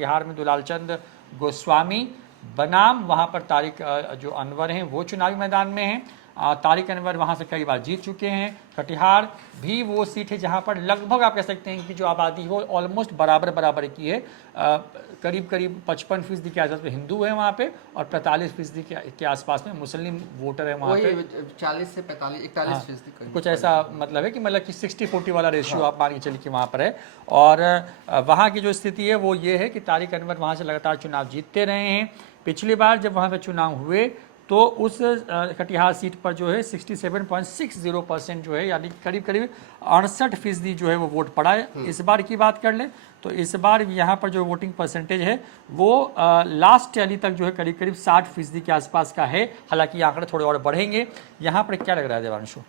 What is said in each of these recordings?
बिहार में दुलालचंद गोस्वामी बनाम वहाँ पर तारिक जो अनवर हैं वो चुनावी मैदान में हैं। तारिक अनवर वहाँ से कई बार जीत चुके हैं। कटिहार भी वो सीट है जहाँ पर लगभग आप कह सकते हैं कि जो आबादी हो ऑलमोस्ट बराबर बराबर की है। करीब करीब 55% के आसपास हिंदू है वहाँ पे और 45% के आसपास में मुस्लिम वोटर है वहाँ पे। 40 से 45 41% कुछ ऐसा मतलब है कि मतलब कि 60-40 वाला रेशियो आप मान के चलिए कि वहाँ पर है। और वहाँ की जो स्थिति है वो ये है कि तारिक अनवर वहाँ से लगातार चुनाव जीतते रहे हैं। पिछली बार जब वहाँ पे चुनाव हुए तो उस कटिहार सीट पर जो है 67.60% जो है यानी करीब करीब 68% जो है वो वोट पड़ा है। इस बार की बात कर लें तो इस बार यहाँ पर जो वोटिंग परसेंटेज है वो लास्ट टैली तक जो है करीब करीब 60% के आसपास का है। हालांकि आंकड़े थोड़े और बढ़ेंगे। यहाँ पर क्या लग रहा है देवांशु?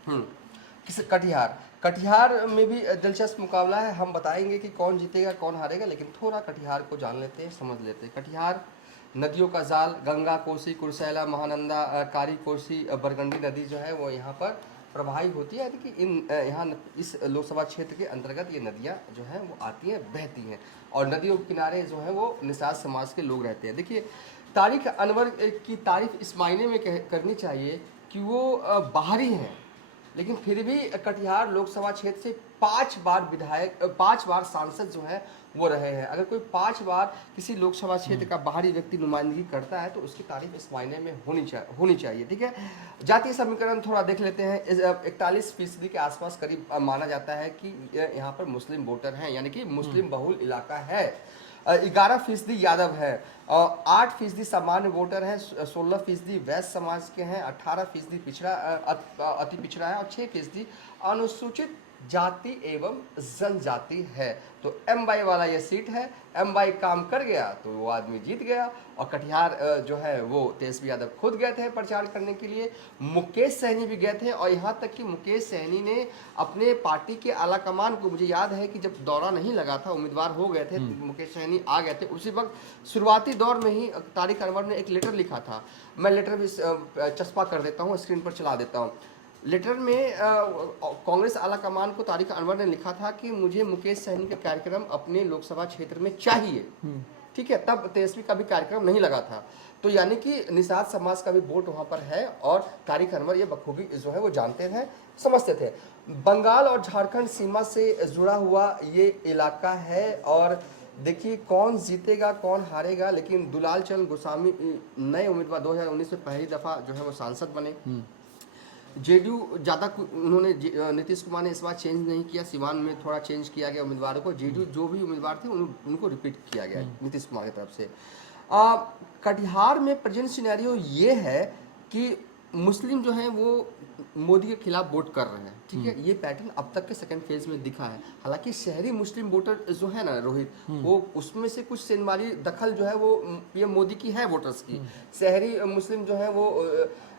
कटिहार में भी दिलचस्प मुकाबला है। हम बताएंगे कि कौन जीतेगा कौन हारेगा, लेकिन थोड़ा कटिहार को जान लेते हैं, समझ लेते हैं। कटिहार नदियों का जाल, गंगा, कोसी, कुर्सेला, महानंदा, कारी, कोसी, बरगंडी नदी जो है वो यहाँ पर प्रवाहित होती है। कि इन यहाँ इस लोकसभा क्षेत्र के अंतर्गत ये नदियाँ जो हैं वो आती हैं, बहती हैं और नदियों के किनारे जो है वो निषाद समाज के लोग रहते हैं। देखिए, तारिक अनवर की तारीफ इस मायने में करनी चाहिए कि वो बाहरी हैं, लेकिन फिर भी कटिहार लोकसभा क्षेत्र से 5 बार सांसद जो है वो रहे हैं। अगर कोई 5 बार किसी लोकसभा क्षेत्र का बाहरी व्यक्ति नुमाइंदगी करता है तो उसकी तारीफ इस मायने में होनी चाहिए। ठीक है, जातीय समीकरण थोड़ा देख लेते हैं। 41% के आसपास करीब माना जाता है कि यहाँ पर मुस्लिम वोटर हैं, यानी कि मुस्लिम बहुल इलाका है। 11% यादव है, 8% सामान्य वोटर हैं, 16% वैश्य समाज के हैं, 18% अति पिछड़ा है और 6% अनुसूचित जाति एवं जनजाति है। तो M/Y वाला ये सीट है। M/Y काम कर गया तो वो आदमी जीत गया। और कटिहार जो है वो तेजस्वी यादव खुद गए थे प्रचार करने के लिए, मुकेश सहनी भी गए थे। और यहाँ तक कि मुकेश सहनी ने अपने पार्टी के आला कमान को, मुझे याद है कि जब दौरा नहीं लगा था, उम्मीदवार हो गए थे, मुकेश सहनी आ गए थे, उसी वक्त शुरुआती दौर में ही तारिक अनवर ने एक लेटर लिखा था। मैं लेटर भी चस्पा कर देता हूँ, स्क्रीन पर चला देता हूँ। लेटर में कांग्रेस आला कमान को तारिक अनवर ने लिखा था कि मुझे मुकेश सहनी का कार्यक्रम अपने लोकसभा क्षेत्र में चाहिए। ठीक है, तब तेजस्वी का भी कार्यक्रम नहीं लगा था। तो यानी कि निषाद समाज का भी वोट वहाँ पर है और तारिक अनवर ये बखूबी जो है वो जानते थे, समझते थे। बंगाल और झारखंड सीमा से जुड़ा हुआ ये इलाका है और देखिए कौन जीतेगा कौन हारेगा। लेकिन दुलालचंद गोस्वामी नए उम्मीदवार 2019 में पहली दफा जो है वो सांसद बने। जेडीयू ज़्यादा उन्होंने नीतीश कुमार ने इस बार चेंज नहीं किया, सिवान में थोड़ा चेंज किया गया उम्मीदवारों को। जेडीयू जो भी उम्मीदवार थे उनको रिपीट किया गया नीतीश कुमार की तरफ से। कटिहार में प्रेजेंट सिनेरियो ये है कि मुस्लिम जो हैं वो मोदी के खिलाफ वोट कर रहे हैं। ठीक है, ये पैटर्न अब तक के सेकंड फेज में दिखा है। हालांकि शहरी मुस्लिम वोटर जो है ना रोहित, वो उसमें से कुछ सेंधमारी दखल जो है वो पीएम मोदी की है वोटर्स की। शहरी मुस्लिम जो है वो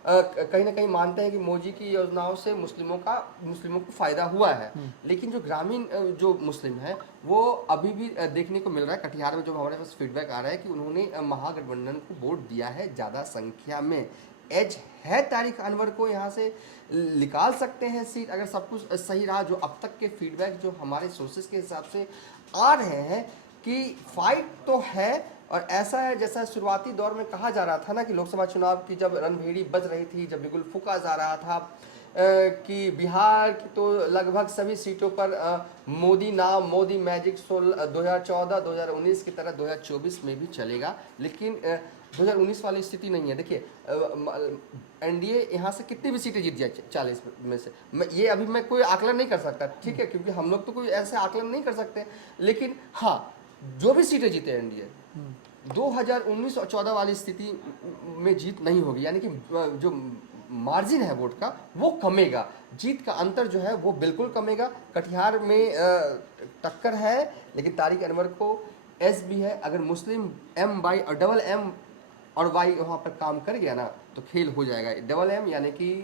कहीं ना कहीं मानते हैं कि मोदी की योजनाओं से मुस्लिमों को फायदा हुआ है। लेकिन जो ग्रामीण जो मुस्लिम है वो अभी भी देखने को मिल रहा है। कटिहार में जो हमारे पास फीडबैक आ रहा है कि उन्होंने महागठबंधन को वोट दिया है ज़्यादा संख्या में। एज है तारिक अनवर को यहाँ से निकाल सकते हैं सीट अगर सब कुछ सही रहा। जो अब तक के फीडबैक जो हमारे सोर्सेज के हिसाब से आ रहे हैं कि फाइट तो है। और ऐसा है जैसा शुरुआती दौर में कहा जा रहा था ना कि लोकसभा चुनाव की जब रणभेड़ी बज रही थी, जब बिल्कुल फूका जा रहा था कि बिहार की तो लगभग सभी सीटों पर मोदी नाम, मोदी मैजिक 2014 2019 की तरह 2024 में भी चलेगा। लेकिन 2019 वाली स्थिति नहीं है। देखिए एनडीए यहाँ से कितनी भी सीटें जीत जाए 40 में से, ये अभी मैं कोई आकलन नहीं कर सकता। ठीक है, क्योंकि हम लोग तो कोई ऐसे आकलन नहीं कर सकते। लेकिन हाँ, जो भी सीटें जीते एनडीए 2019 और 14 वाली स्थिति में जीत नहीं होगी। यानी कि जो मार्जिन है वोट का वो कमेगा, जीत का अंतर जो है वो बिल्कुल कमेगा। कटिहार में टक्कर है, लेकिन तारिक अनवर को एस भी है। अगर मुस्लिम M/Y और डबल M और Y वहाँ पर काम कर गया ना तो खेल हो जाएगा। डबल M यानी कि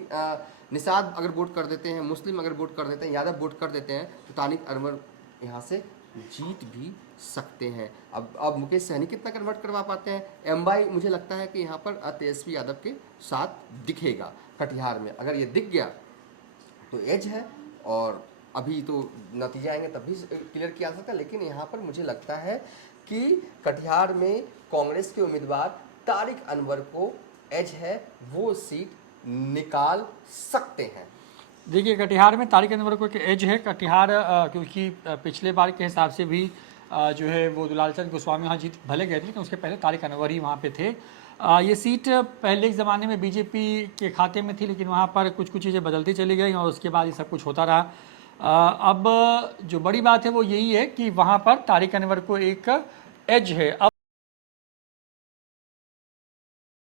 निषाद अगर वोट कर देते हैं, मुस्लिम अगर वोट कर देते हैं, यादव वोट कर देते हैं तो तारिक अनवर यहाँ से जीत भी सकते हैं। अब मुकेश सहनी कितना कन्वर्ट करवा पाते हैं। M/Y मुझे लगता है कि यहाँ पर तेजस्वी यादव के साथ दिखेगा। कटिहार में अगर ये दिख गया तो एज है और अभी तो नतीजे आएंगे तब भी क्लियर किया जा सकता है, लेकिन यहाँ पर मुझे लगता है कि कटिहार में कांग्रेस के उम्मीदवार तारिक अनवर को एज है, वो सीट निकाल सकते हैं। देखिए कटिहार में तारिक अनवर को एक एज है। कटिहार क्योंकि पिछले बार के हिसाब से भी जो है वो दुलाल चंद गोस्वामी वहाँ जीत भले गए थे, लेकिन उसके पहले तारिक अनवर ही वहाँ पे थे। ये सीट पहले के ज़माने में बीजेपी के खाते में थी, लेकिन वहाँ पर कुछ कुछ चीज़ें बदलती चली गई और उसके बाद ये सब कुछ होता रहा। अब जो बड़ी बात है वो यही है कि वहाँ पर तारिक अनवर को एक एज है। अब